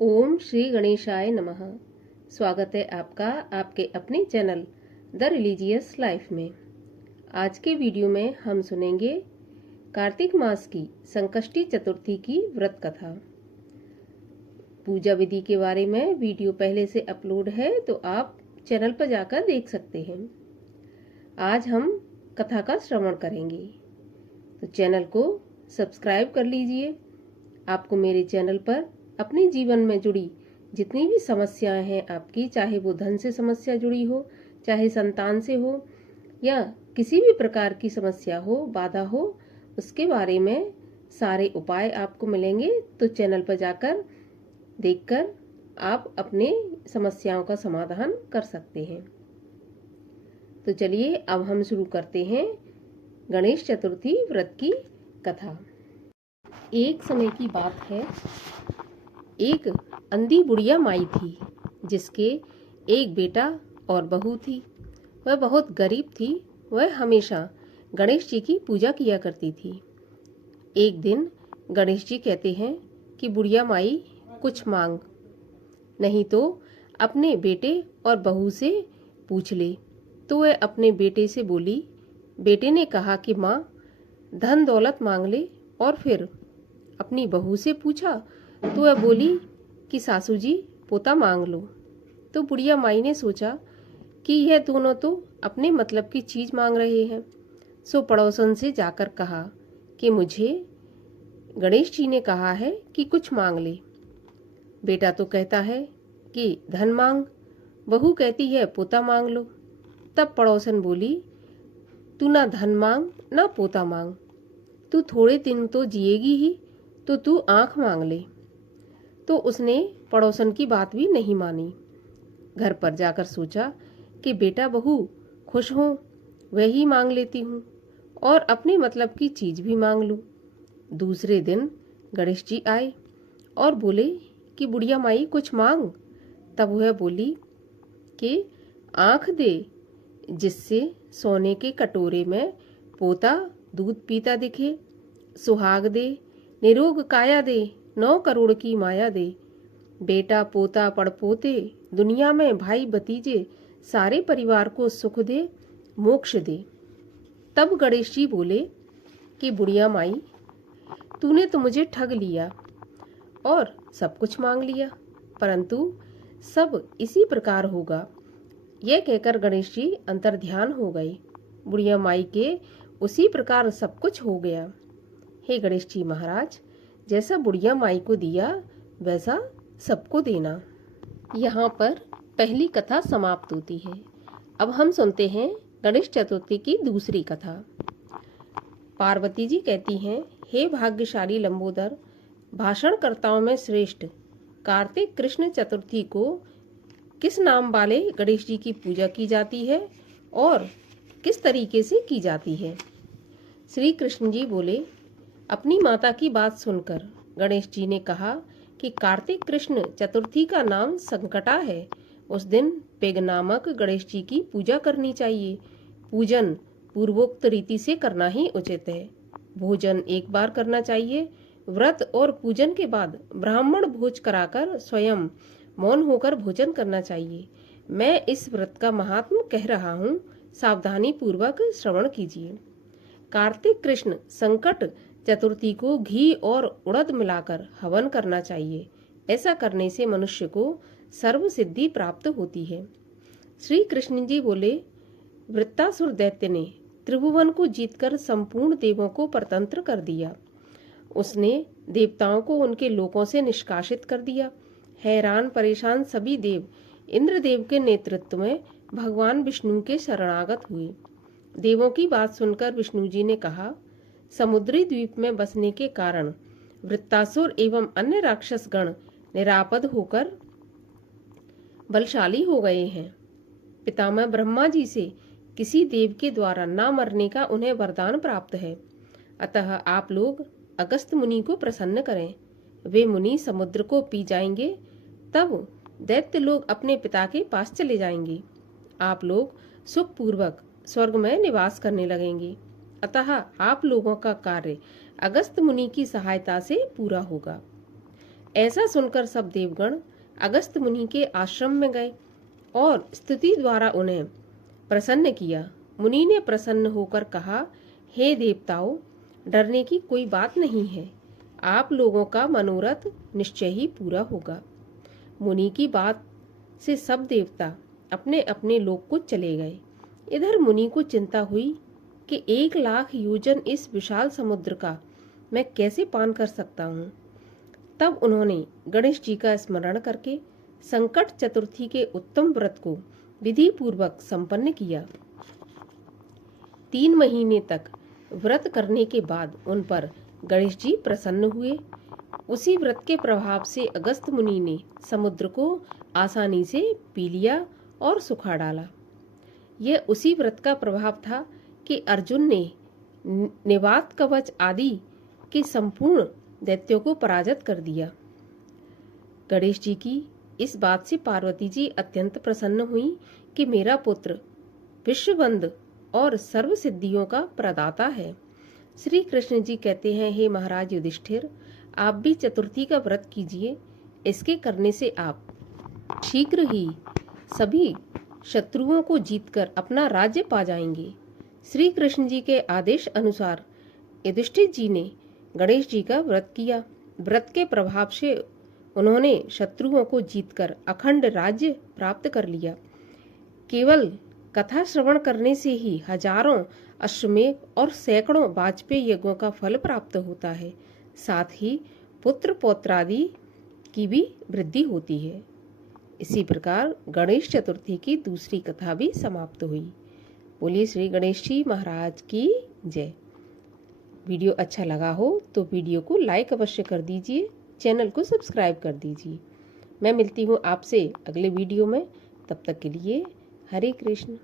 ओम श्री गणेशाय नमः। स्वागत है आपका आपके अपने चैनल द रिलीजियस लाइफ में। आज के वीडियो में हम सुनेंगे कार्तिक मास की संकष्टी चतुर्थी की व्रत कथा। पूजा विधि के बारे में वीडियो पहले से अपलोड है, तो आप चैनल पर जाकर देख सकते हैं। आज हम कथा का श्रवण करेंगे, तो चैनल को सब्सक्राइब कर लीजिए। आपको मेरे चैनल पर अपने जीवन में जुड़ी जितनी भी समस्याएं हैं आपकी, चाहे वो धन से समस्या जुड़ी हो, चाहे संतान से हो, या किसी भी प्रकार की समस्या हो, बाधा हो, उसके बारे में सारे उपाय आपको मिलेंगे। तो चैनल पर जाकर देखकर आप अपने समस्याओं का समाधान कर सकते हैं। तो चलिए अब हम शुरू करते हैं गणेश चतुर्थी व्रत की कथा। एक समय की बात है, एक अंधी बुढ़िया माई थी जिसके एक बेटा और बहू थी। वह बहुत गरीब थी। वह हमेशा गणेश जी की पूजा किया करती थी। एक दिन गणेश जी कहते हैं कि बुढ़िया माई कुछ मांग, नहीं तो अपने बेटे और बहू से पूछ ले। तो वह अपने बेटे से बोली। बेटे ने कहा कि माँ, धन दौलत मांग ले। और फिर अपनी बहू से पूछा तो वह बोली कि सासू जी पोता मांग लो। तो बुढ़िया माई ने सोचा कि यह दोनों तो अपने मतलब की चीज मांग रहे हैं। सो पड़ोसन से जाकर कहा कि मुझे गणेश जी ने कहा है कि कुछ मांग ले। बेटा तो कहता है कि धन मांग, बहू कहती है पोता मांग लो। तब पड़ोसन बोली, तू ना धन मांग ना पोता मांग, तू थोड़े दिन तो जिएगी ही, तो तू आंख मांग ले। तो उसने पड़ोसन की बात भी नहीं मानी। घर पर जाकर सोचा कि बेटा बहू खुश हो, वही मांग लेती हूँ और अपने मतलब की चीज भी मांग लूँ। दूसरे दिन गणेश जी आए और बोले कि बुढ़िया माई कुछ मांग। तब वह बोली कि आंख दे, जिससे सोने के कटोरे में पोता दूध पीता दिखे। सुहाग दे, निरोग काया दे, 9 करोड़ की माया दे। बेटा पोता पड़पोते, दुनिया में भाई भतीजे, सारे परिवार को सुख दे, मोक्ष दे। तब गणेश जी बोले कि बुढ़िया माई, तूने तो मुझे ठग लिया और सब कुछ मांग लिया, परंतु सब इसी प्रकार होगा। यह कहकर गणेश जी अंतर्ध्यान हो गए। बुढ़िया माई के उसी प्रकार सब कुछ हो गया। हे गणेश जी महाराज, जैसा बुढ़िया माई को दिया वैसा सबको देना। यहाँ पर पहली कथा समाप्त होती है। अब हम सुनते हैं गणेश चतुर्थी की दूसरी कथा। पार्वती जी कहती हैं, हे भाग्यशाली लंबोदर, भाषणकर्ताओं में श्रेष्ठ कार्तिक कृष्ण चतुर्थी को किस नाम वाले गणेश जी की पूजा की जाती है और किस तरीके से की जाती है। श्री कृष्ण जी बोले, अपनी माता की बात सुनकर गणेश जी ने कहा कि कार्तिक कृष्ण चतुर्थी का नाम संकटा है। उस दिन पेग नामक गणेश जी की पूजा करनी चाहिए। पूजन पूर्वोक्त रीति से करना ही उचित है। भोजन एक बार करना चाहिए। व्रत और पूजन के बाद ब्राह्मण भोज कराकर स्वयं मौन होकर भोजन करना चाहिए। मैं इस व्रत का महात्म कह रहा हूँ, सावधानी पूर्वक श्रवण कीजिए। कार्तिक कृष्ण संकट चतुर्थी को घी और उड़द मिलाकर हवन करना चाहिए। ऐसा करने से मनुष्य को सर्व सिद्धि प्राप्त होती है। श्री कृष्ण जी बोले, वृत्तासुर दैत्य ने त्रिभुवन को जीतकर संपूर्ण देवों को परतंत्र कर दिया। उसने देवताओं को उनके लोकों से निष्कासित कर दिया। हैरान परेशान सभी देव इंद्रदेव के नेतृत्व में भगवान विष्णु के शरणागत हुए। देवों की बात सुनकर विष्णु जी ने कहा, समुद्री द्वीप में बसने के कारण वृत्तासुर एवं अन्य राक्षस गण निरापद होकर बलशाली हो गए हैं। पितामह ब्रह्मा जी से किसी देव के द्वारा न मरने का उन्हें वरदान प्राप्त है। अतः आप लोग अगस्त मुनि को प्रसन्न करें। वे मुनि समुद्र को पी जाएंगे, तब दैत्य लोग अपने पिता के पास चले जाएंगे। आप लोग सुखपूर्वक स्वर्ग में निवास करने लगेंगे। अतः आप लोगों का कार्य अगस्त मुनि की सहायता से पूरा होगा। ऐसा सुनकर सब देवगण अगस्त मुनि के आश्रम में गए और स्तुति द्वारा उन्हें प्रसन्न किया। मुनि ने प्रसन्न होकर कहा, हे देवताओं, डरने की कोई बात नहीं है, आप लोगों का मनोरथ निश्चय ही पूरा होगा। मुनि की बात से सब देवता अपने अपने लोक को चले गए। इधर मुनि को चिंता हुई कि 1,00,000 योजन इस विशाल समुद्र का मैं कैसे पान कर सकता हूँ। तब उन्होंने गणेश जी का स्मरण करके संकट चतुर्थी के उत्तम व्रत को विधि पूर्वक संपन्न किया। 3 महीने तक व्रत करने के बाद उन पर गणेश जी प्रसन्न हुए। उसी व्रत के प्रभाव से अगस्त मुनि ने समुद्र को आसानी से पी लिया और सुखा डाला। यह उसी व्रत का प्रभाव था कि अर्जुन ने निवात कवच आदि के संपूर्ण दैत्यों को पराजित कर दिया। गणेश जी की इस बात से पार्वती जी अत्यंत प्रसन्न हुई कि मेरा पुत्र विश्ववंद और सर्व सिद्धियों का प्रदाता है। श्री कृष्ण जी कहते हैं, हे महाराज युधिष्ठिर, आप भी चतुर्थी का व्रत कीजिए। इसके करने से आप शीघ्र ही सभी शत्रुओं को जीतकर अपना राज्य पा जाएंगे। श्री कृष्ण जी के आदेश अनुसार युधिष्ठिर जी ने गणेश जी का व्रत किया। व्रत के प्रभाव से उन्होंने शत्रुओं को जीतकर अखंड राज्य प्राप्त कर लिया। केवल कथा श्रवण करने से ही हजारों अश्वमेध और सैकड़ों वाजपेयी यज्ञों का फल प्राप्त होता है। साथ ही पुत्र पौत्रादि की भी वृद्धि होती है। इसी प्रकार गणेश चतुर्थी की दूसरी कथा भी समाप्त हुई। बोलिए श्री गणेश जी महाराज की जय। वीडियो अच्छा लगा हो तो वीडियो को लाइक अवश्य कर दीजिए, चैनल को सब्सक्राइब कर दीजिए। मैं मिलती हूँ आपसे अगले वीडियो में, तब तक के लिए हरे कृष्ण।